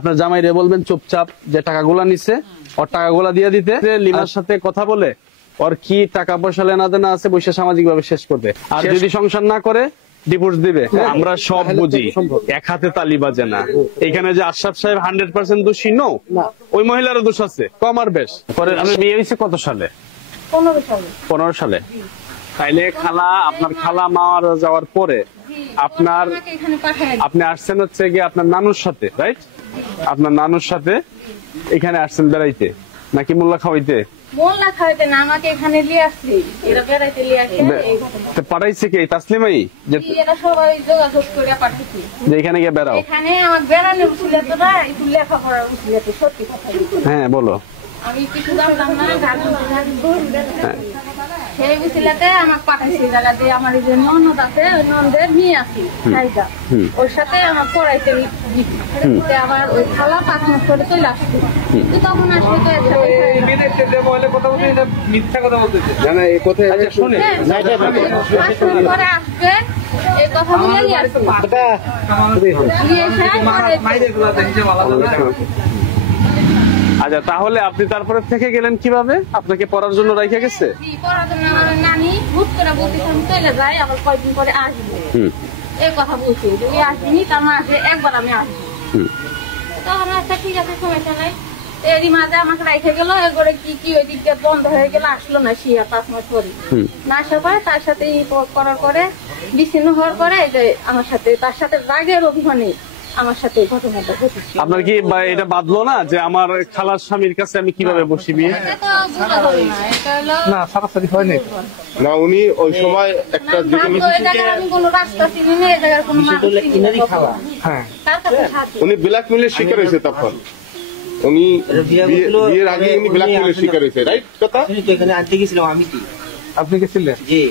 আপনার জামাইরে বলবেন চুপচাপ যে টাকাগুলা নিছে ওর টাকাগুলা দিয়ে দিতে, লিমার সাথে কথা বলে ওর কি টাকা পয়সা লেনা দেনা আছে বসে সামাজিক ভাবে শেষ করবে। আর যদি সংসার না করে ডিভোর্স দিবে। আমরা সব বুঝি, এক হাতে তালি বাজে না। এখানে যে আশরাফ সাহেব 100% দোষী নো, ওই মহিলারও দোষ আছে কম আর বেশ। পরে আমি বিয়ে হয়েছে কত সালে? 15 সালে। তাইলে খালা, আপনার খালা মারা যাওয়ার পরে আপনি আসছেন হচ্ছে গিয়ে আপনার নানুর সাথে, রাইট? আপনার নানুর সাথে এখানে আসছেন বেড়াইতে নাকি মোল্লা খাওয়াইতে? মোল্লা খাওয়াইতে না, আমাকে এখানে নিয়ে আসছে, এরা বেড়াইতে নিয়ে আসে। পাঠাইছে কে? তাসলিমাই? যে এরা সবাই যোগাযোগ করে পাঠাইছে যে এখানে গিয়ে বেড়াও। এখানে আমার বেড়ানোর উচিলে তো না, একটু লেখাপড়ার উচিলে তো। সত্যি কথা। হ্যাঁ বলো। আমি কিছু জানতাম না, সেই উচিলাতে আমাকে পাঠাইছে জায়গা দিয়ে। আমার এই যে ননদ আছে, ওই ননদের নিয়ে আসি জায়গা, ওর সাথে আমার পড়াইতে দিচ্ছে। আবার ওই খালা 5 মাস করে চলে আসছে, তো তখন আসলে তো মিথ্যা কথা বলতেছে জানা এই কথা শুনে পরে আসবে এই কথা বলে নিয়ে আসছে। আচ্ছা, তাহলে আপনি তারপরে থেকে গেলেন কিভাবে? আপনাকে পড়ার জন্য রাইখা গেছে? পড়ার জন্য নানি হুট করে বলতেছে আমি চলে যাই, আবার কয়েকদিন পরে আসবো এই কথা বলছি। যদি আসবিনি তার মাঝে একবার আমি আসবো। তখন আচ্ছা ঠিক আছে, সমস্যা নাই। এরই মাঝে আমাকে রাইখে গেল, এরপরে কি ওই দিকটা বন্ধ হয়ে গেল, আসলো না। শিয়া 5 মাস পরে না আসার পরে তার সাথে করার পরে বিচ্ছিন্ন হওয়ার পরে আমার সাথে, তার সাথে রাগের অভিমানে আমার সাথে ঘটনাটা ঘটেছে। আপনার কি এটা বাদলো না যে আমার খালার স্বামীর কাছে আমি কিভাবে বসি বিয়ে? না সরাসরি হয় নাই না। উনি ওই সময় একটা উনি ব্ল্যাকমেলের শিকার হয়েছে। তখন উনি বিয়ের আগে উনি ব্ল্যাকমেলের শিকার হয়েছে, রাইট? কথা এখানে আনতে গেছিলাম আমি। কি আপনি গেছিলেন? জি,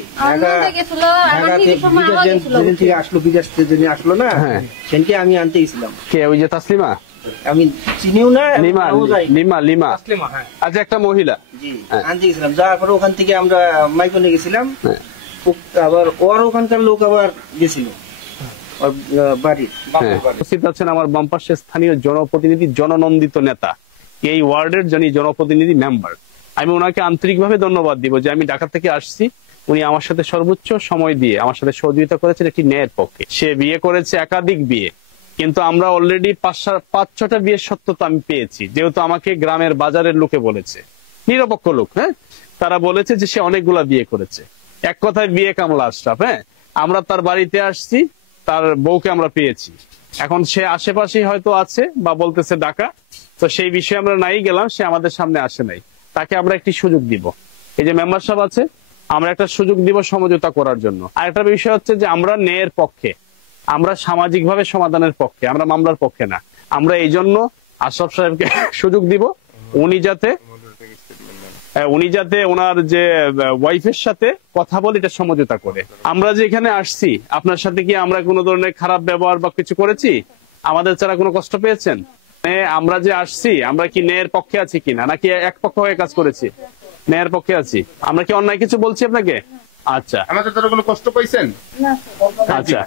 যেদিন থেকে আসলো, বিদেশ থেকে আসলো না, সেদিনকে আমি আনতে গেছিলাম। কে? ওই যে তাসলিমা? আমি চিনিও না। লিমা। আচ্ছা, একটা মহিলা। জি, আনতে গেছিলাম। যাওয়ার পরে ওখান থেকে আমরা মাইকনে গেছিলাম। আবার ওর ওখানকার লোক আবার গেছিল বাড়ির। উপস্থিত আছেন আমার বাম পাশে স্থানীয় জনপ্রতিনিধি, জননন্দিত নেতা, এই ওয়ার্ডের যিনি জনপ্রতিনিধি মেম্বার। আমি ওনাকে আন্তরিকভাবে ধন্যবাদ দিব যে আমি ঢাকা থেকে আসছি, উনি আমার সাথে সর্বোচ্চ সময় দিয়ে আমার সাথে সহযোগিতা করেছেন একটি ন্যায়ের পক্ষে। সে বিয়ে করেছে, একাধিক বিয়ে, কিন্তু আমরা অলরেডি 5-6টা বিয়ের সত্যতা আমি পেয়েছি। যেহেতু আমাকে গ্রামের বাজারের লোকে বলেছে, নিরপেক্ষ লোক, হ্যাঁ, তারা বলেছে যে সে অনেকগুলা বিয়ে করেছে। এক কথায় বিয়ে কামলা আশরাফ। হ্যাঁ, আমরা তার বাড়িতে আসছি, তার বউকে আমরা পেয়েছি। এখন সে আশেপাশেই হয়তো আছে বা বলতেছে ঢাকা, তো সেই বিষয়ে আমরা নাই গেলাম, সে আমাদের সামনে আসে নাই। তাকে আমরা একটি সুযোগ দিব, এই যে মেম্বার সাহেব আছে, আমরা একটা সুযোগ দিব সমঝোতা করার জন্য। আর একটা বিষয় হচ্ছে যে আমরা ন্যায়ের পক্ষে, আমরা সামাজিক ভাবে সমাধানের পক্ষে, আমরা মামলার পক্ষে না। আমরা এই জন্য আশরাফ সাহেবকে সুযোগ দিব, উনি যাতে ওনার যে ওয়াইফের সাথে কথা বলে এটা সমঝোতা করে। আমরা যে এখানে আসছি, আপনার সাথে কি আমরা কোনো ধরনের খারাপ ব্যবহার বা কিছু করেছি? আমাদের ছাড়া কোনো কষ্ট পেয়েছেন? আমরা যে আসছি, আমরা কি ন্যায়ের পক্ষে আছি কিনা, নাকি এক পক্ষ হয়ে কাজ করেছি? ন্যায়ের পক্ষে আছি। আমরা কি অন্যায় কিছু বলছি আপনাকে? আচ্ছা, আমাদের দ্বারা কোনো কষ্ট পাইছেন? আচ্ছা,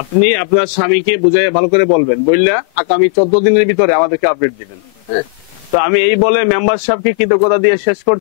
আপনি আপনার স্বামীকে বুঝাই ভালো করে বলবেন, বললে আগামী 14 দিনের ভিতরে আমাদেরকে আপডেট দিবেন। হ্যাঁ, তো আমি এই বলে মেম্বার সাহেবকে কৃতজ্ঞতা দিয়ে শেষ করছি।